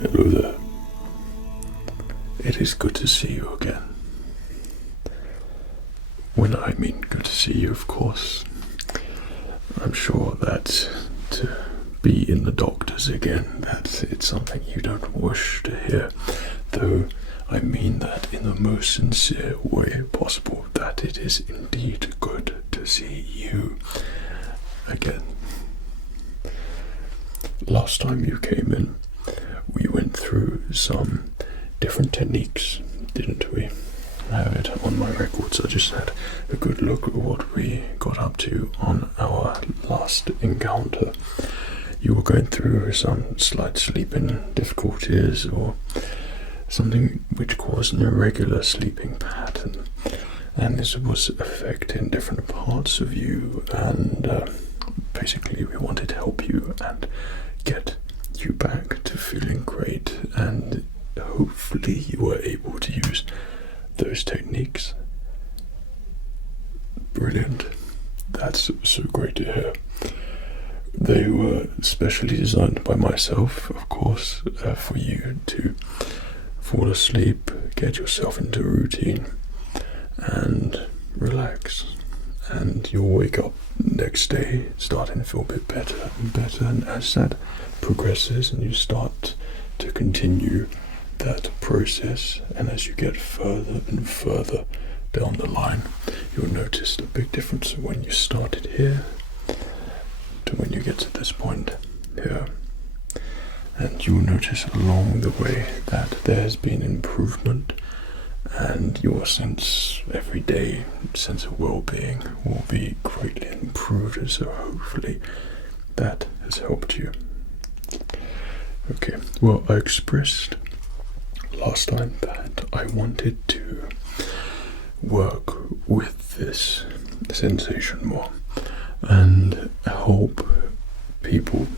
Hello there. It is good to see you again. When I mean good to see you, of course, I'm sure that to be in the doctors again, that it's something you don't wish to hear, though I mean that in the most sincere way possible, that it is indeed good to see you again. Last time you came in, we went through some different techniques, didn't we? I have it on my records. I just had a good look at what we got up to on our last encounter. You were going through some slight sleeping difficulties or something which caused an irregular sleeping pattern, and this was affecting different parts of you, and basically we wanted to help you and get you back to feeling great, and hopefully you were able to use those techniques. Brilliant. That's so great to hear. They were specially designed by myself, of course, for you to fall asleep, get yourself into a routine, and relax. And you'll wake up next day starting to feel a bit better and better, and as that progresses and you start to continue that process, and as you get further and further down the line, you'll notice a big difference when you started here to when you get to this point here. And you'll notice along the way that there has been improvement, and your everyday sense of well-being will be greatly improved, so hopefully that has helped you. Okay, well, I expressed last time that I wanted to work with this sensation more and help people,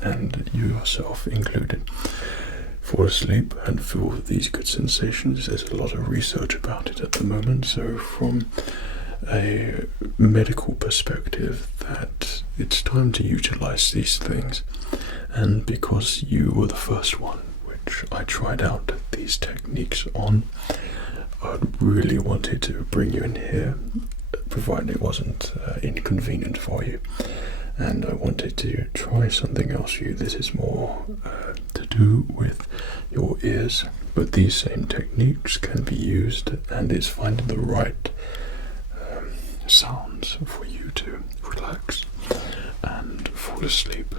and you yourself included, fall asleep and feel these good sensations. There's a lot of research about it at the moment, so from a medical perspective, that it's time to utilize these things. And because you were the first one which I tried out these techniques on, I really wanted to bring you in here, provided it wasn't inconvenient for you. And I wanted to try something else for you. This is more to do with your ears, but these same techniques can be used, and it's finding the right sounds for you to relax and fall asleep,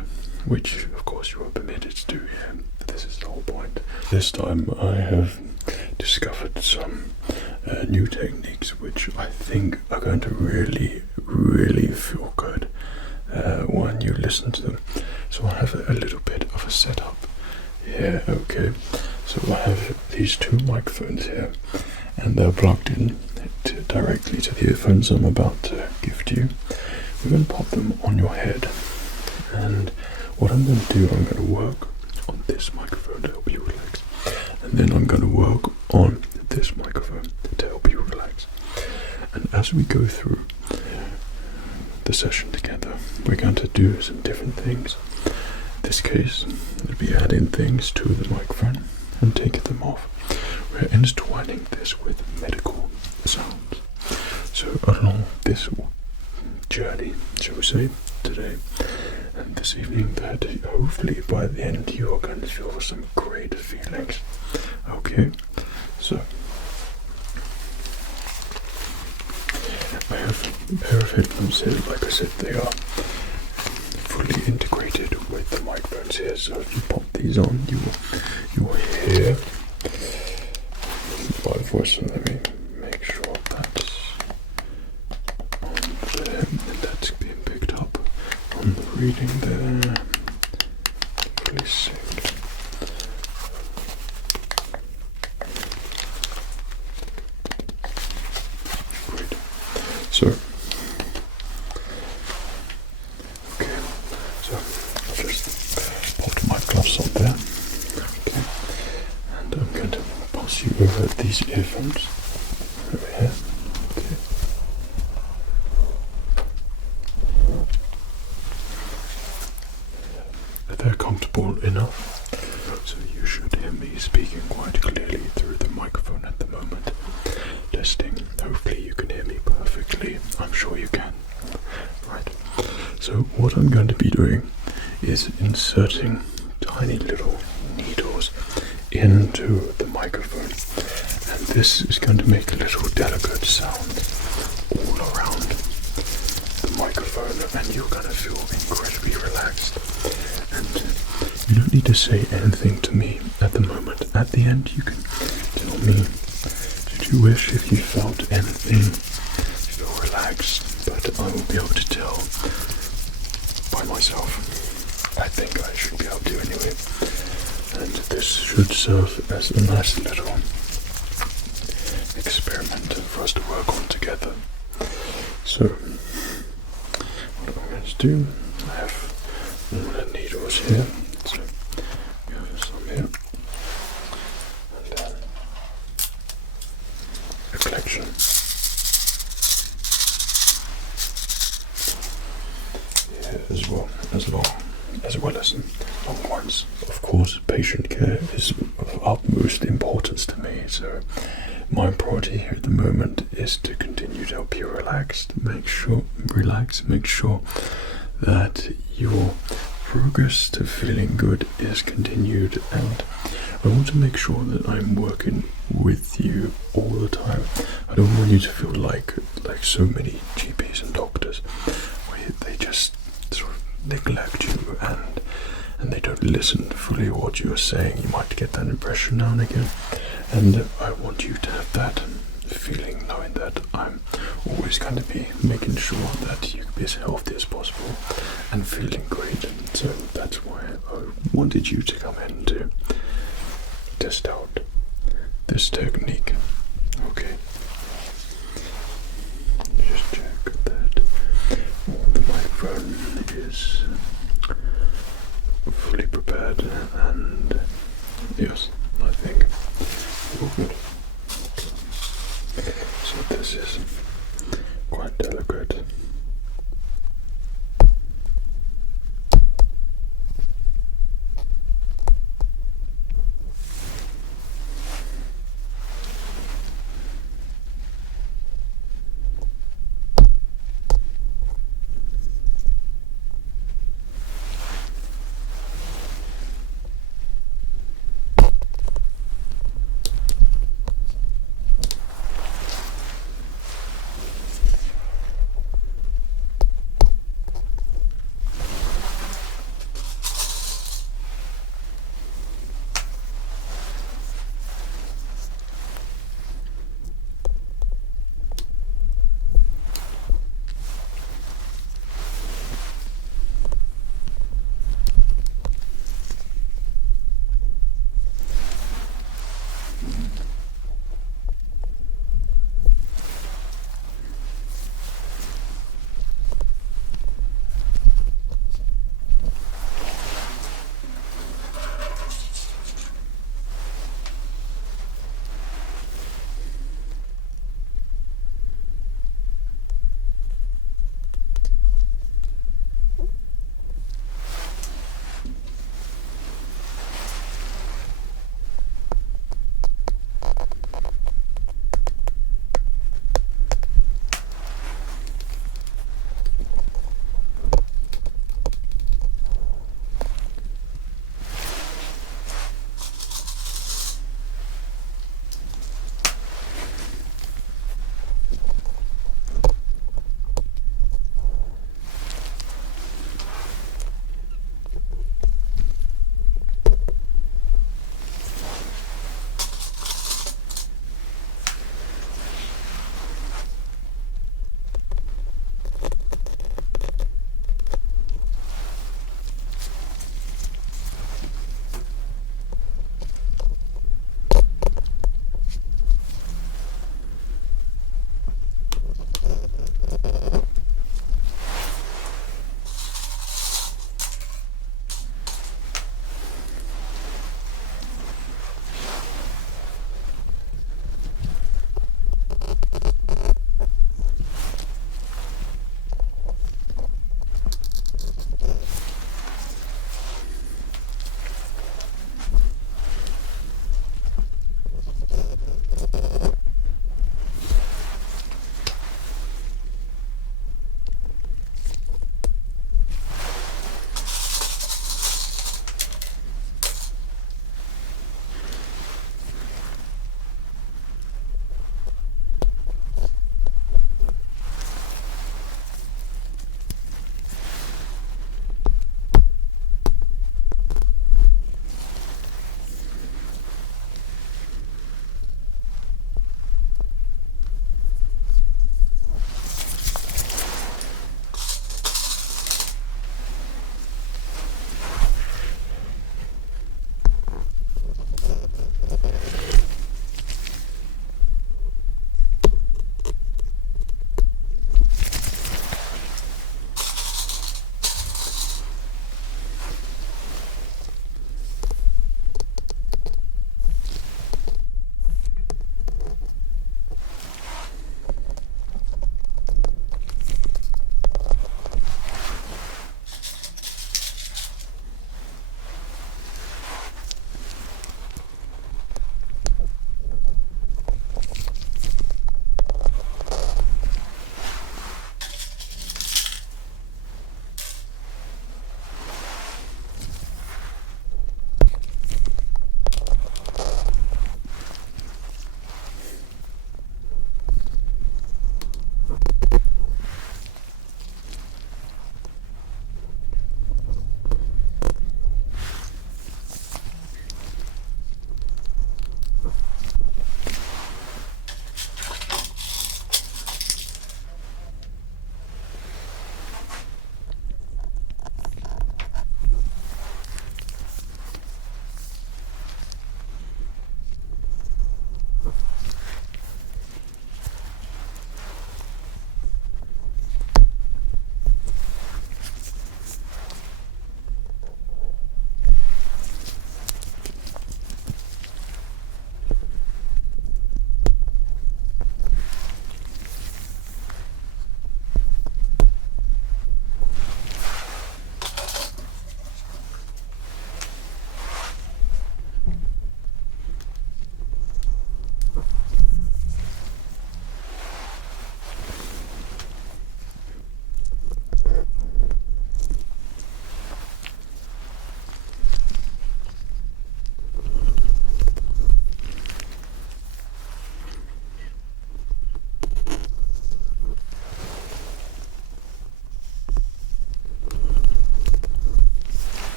which of course you are permitted to do here. This is the whole point. This time I have discovered some new techniques which I think are going to really feel good when you listen to them. So I have a little bit of a setup here. Okay, so I have these two microphones here, and they're plugged in directly to the earphones I'm about to give to you. We're going to pop them on your head, and what I'm going to do, I'm going to work on this microphone to help you relax, and then I'm going to work on this microphone to help you relax. And as we go through the session together, we're going to do some different things. In this case, we'll be adding things to the microphone and taking them off. We're intertwining this with medical sounds. So along this journey, shall we say, today and this evening, that hopefully by the end you are going to feel some great feelings. Okay, so I have a pair of headphones here. Like I said, they are fully integrated with the microphones here, so if you pop these on, you will hear my voice. And let me make sure that's on there, and that's being picked up on the reading there. Really synced. Great. So, okay, so I've just popped my gloves on there. Okay, and I'm going to pass you over these earphones over here. Okay. They're comfortable enough So you should hear me speaking quite clearly through the microphone at the moment. Testing. Hopefully you can hear me perfectly. I'm sure you can. Right. So what I'm going to be doing is inserting tiny little needles into the microphone, and this is going to make a little delicate sound all around the microphone, and you're going to feel incredibly relaxed. And you don't need to say anything to me at the moment. At the end you can tell me, did you wish if you felt anything, feel relaxed, but I will be able to tell by myself. I think I should be able to anyway. And this should serve as a nice little experiment for us to work on together. So, what I'm going to do, I have all the needles here. So, we have some here. And then a collection here as well, as long as long ones. Of course, patient care is of utmost importance to me, so my priority here at the moment is to continue to help you relax, make sure that your progress to feeling good is continued, and I want to make sure that I'm working with you all the time. I don't want you to feel like so many GPs and doctors where they just sort of neglect you and they don't listen fully to what you're saying. You might get that impression now and again, and I want you to have that feeling, knowing that I'm always going to be making sure that you can be as healthy as possible and feeling great. So that's why I wanted you to come in to test out this technique. Okay, just check that all the microphone is fully prepared, and yes, I think all good. So this is quite delicate.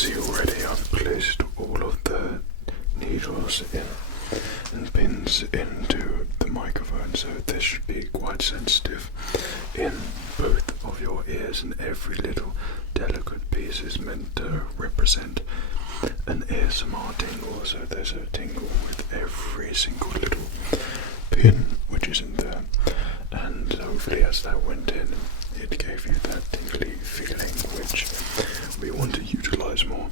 see already, I've placed all of the needles in and pins into the microphone, so this should be quite sensitive in both of your ears, and every little delicate piece is meant to represent an ASMR tingle. So there's a tingle with every single little pin which is in there, and hopefully as that went in, it gave you that tingly feeling which we want to utilize more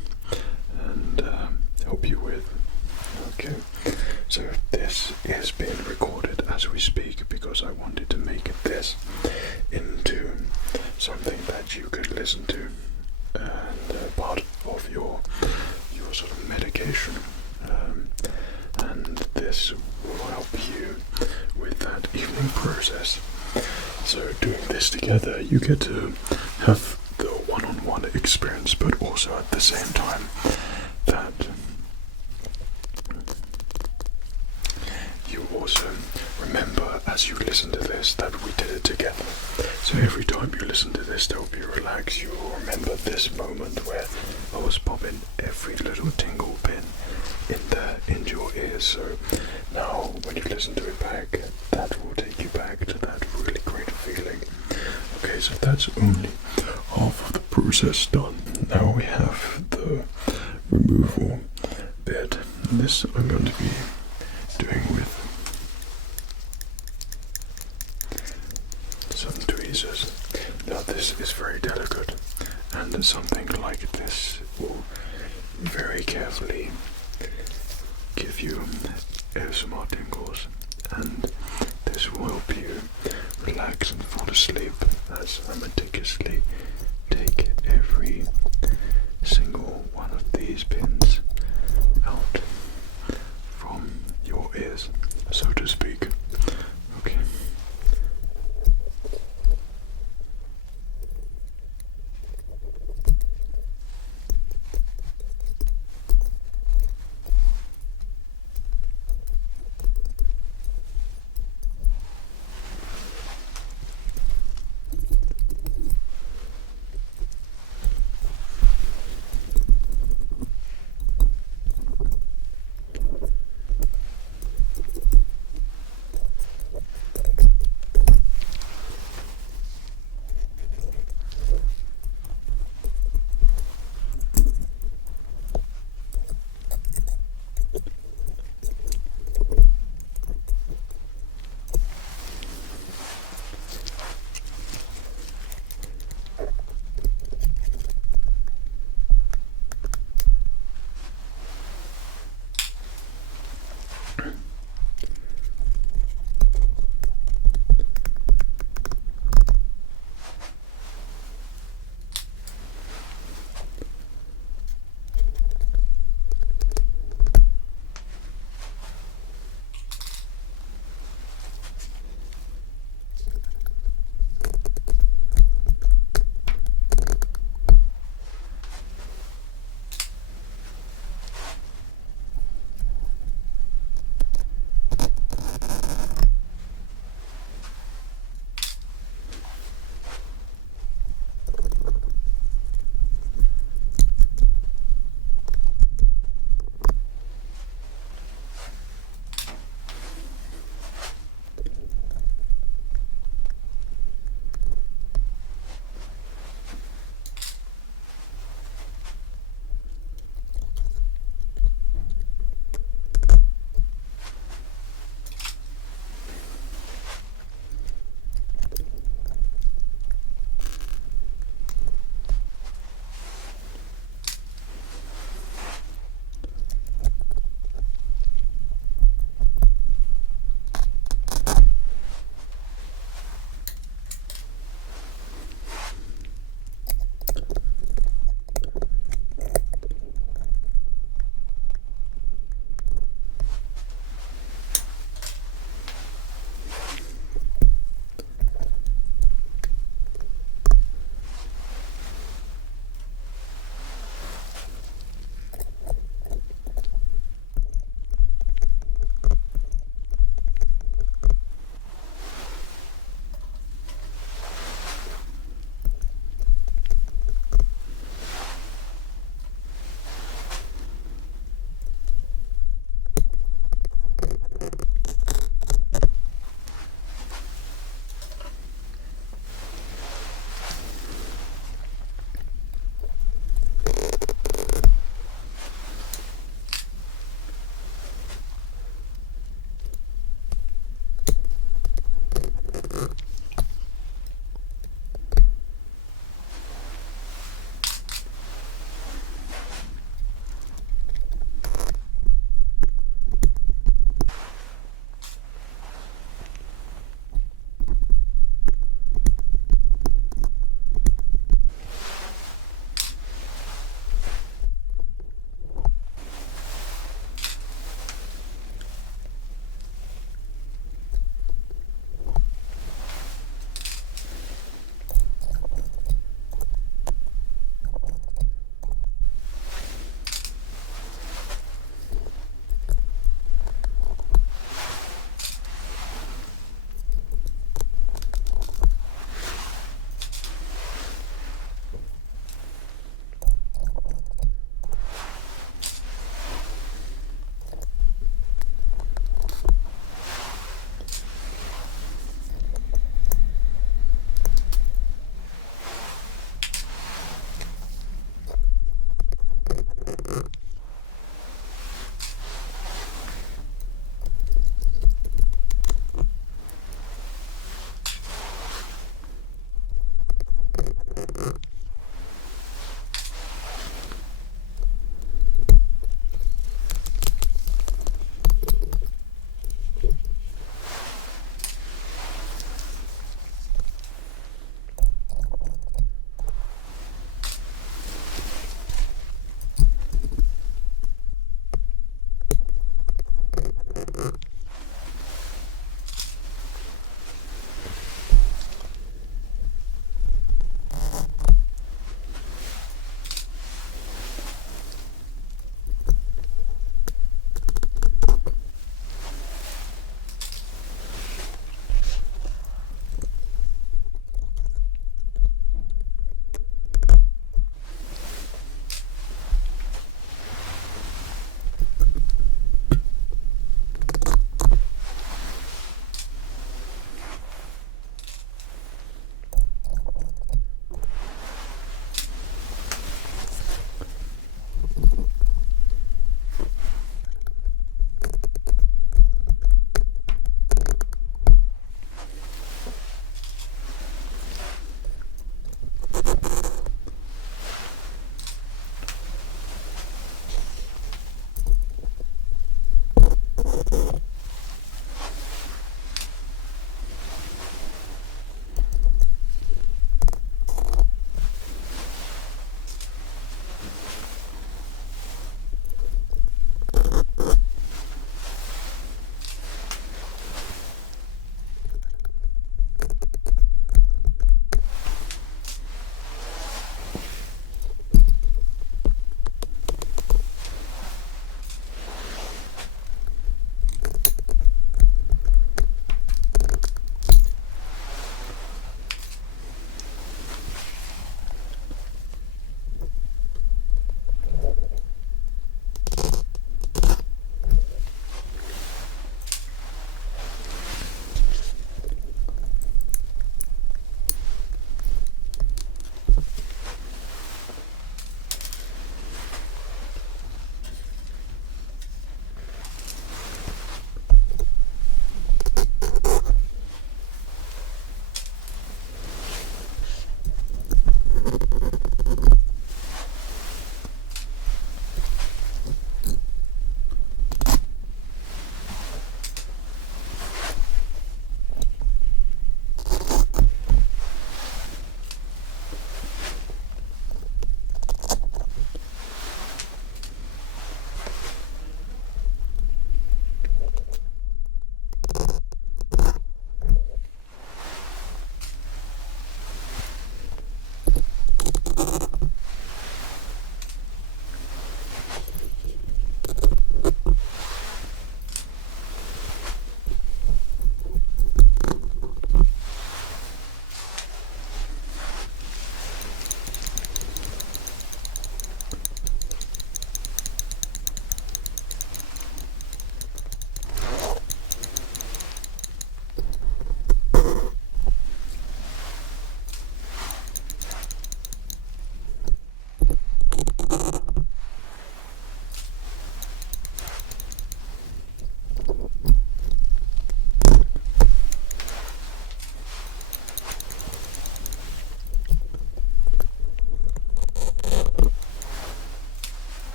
and help you with. Okay, so this is being recorded as we speak because I wanted to make this into something that you could listen to and part of your sort of medication, and this will help you with that evening process. So doing this together, you get to have the one-on-one experience, but also at the same time that you also remember as you listen to this that we did it together. So every time you listen to this to help you relax, you will remember this moment where I was popping every little tingle pin into your ears. So now when you listen to it back, that will take you back to that really great feeling. Okay, so that's only half of the process done. Now we have the removal bit. This I'm going to be doing with some tweezers. Now this is very delicate, and something like this will very carefully give you ASMR tingles, and this will help you relax and fall asleep as I meticulously take every single one of these pins out from your ears, so to speak. Okay.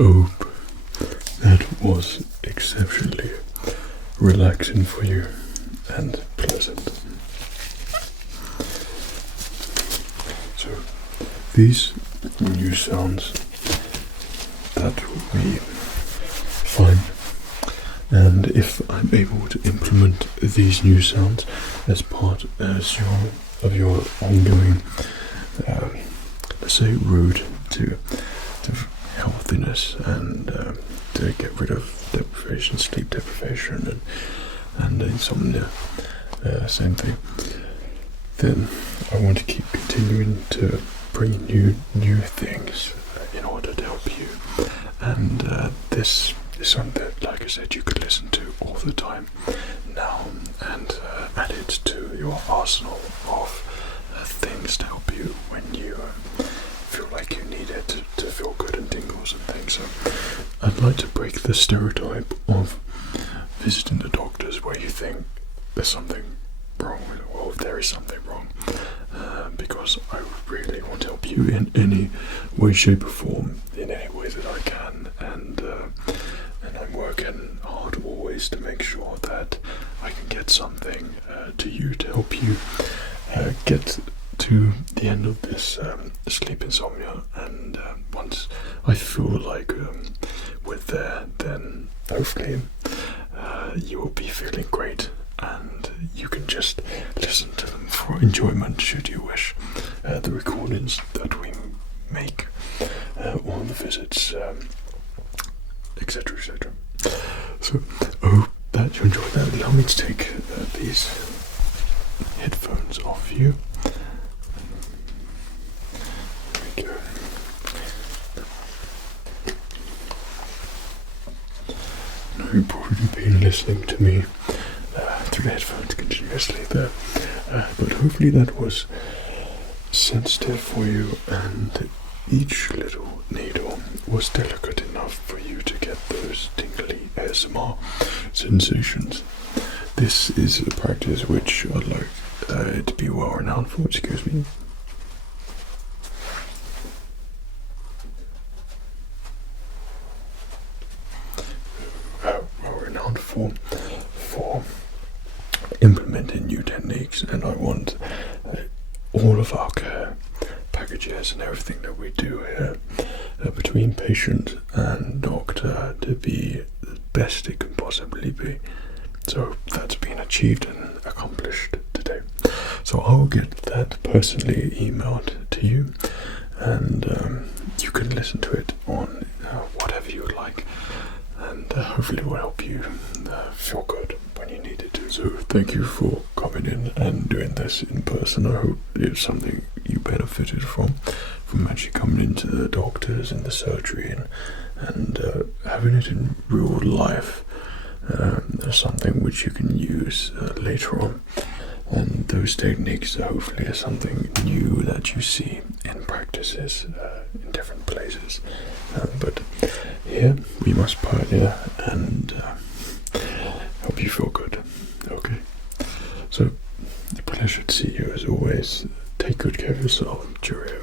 hope that was exceptionally relaxing for you and pleasant. So these new sounds that we find, and if I'm able to implement these new sounds as part of your ongoing, let's say, route to healthiness and to get rid of deprivation, sleep deprivation, and insomnia, same thing, then I want to keep continuing to bring you new things in order to help you. And this is something that, like I said, you could listen to all the time now and add it to your arsenal of things to help you when you feel like you need it to feel good and tingles and things. So I'd like to break the stereotype of visiting the doctors where you think there's something wrong, or there is something wrong, because I really want to help you in any way, shape or form, in any way that I can, and I'm working hard always to make sure that I can get something to you to help you get to the end of this sleep insomnia. And once I feel like we're there, then hopefully you will be feeling great, and you can just listen to them for enjoyment should you wish. The recordings that we make, all the visits, etc, etc. So I hope that you enjoyed that. Allow me to take these headphones off you. There we go. Now you've probably been listening to me through the headphones continuously there, but hopefully that was sensitive for you, and each little needle was delicate enough for you to get those tingly ASMR sensations. This is a practice which I'd like to be well renowned for. Excuse me. Well renowned for implementing new techniques, and I want all of our care packages and everything that we do here between patient and doctor to be the best it can possibly be. So that's been achieved and accomplished today. So I'll get that personally emailed to you, and you can listen to it on whatever you like, and hopefully it will help you feel good when you need it to. So thank you for coming in and doing this in person. I hope it's something you benefited from actually coming into the doctors and the surgery and having it in real life. Something which you can use later on, and those techniques hopefully are something new that you see in practices in different places, but here we must pioneer and help you feel good. Okay, so a pleasure to see you as always. Take good care of yourself. Cheerio.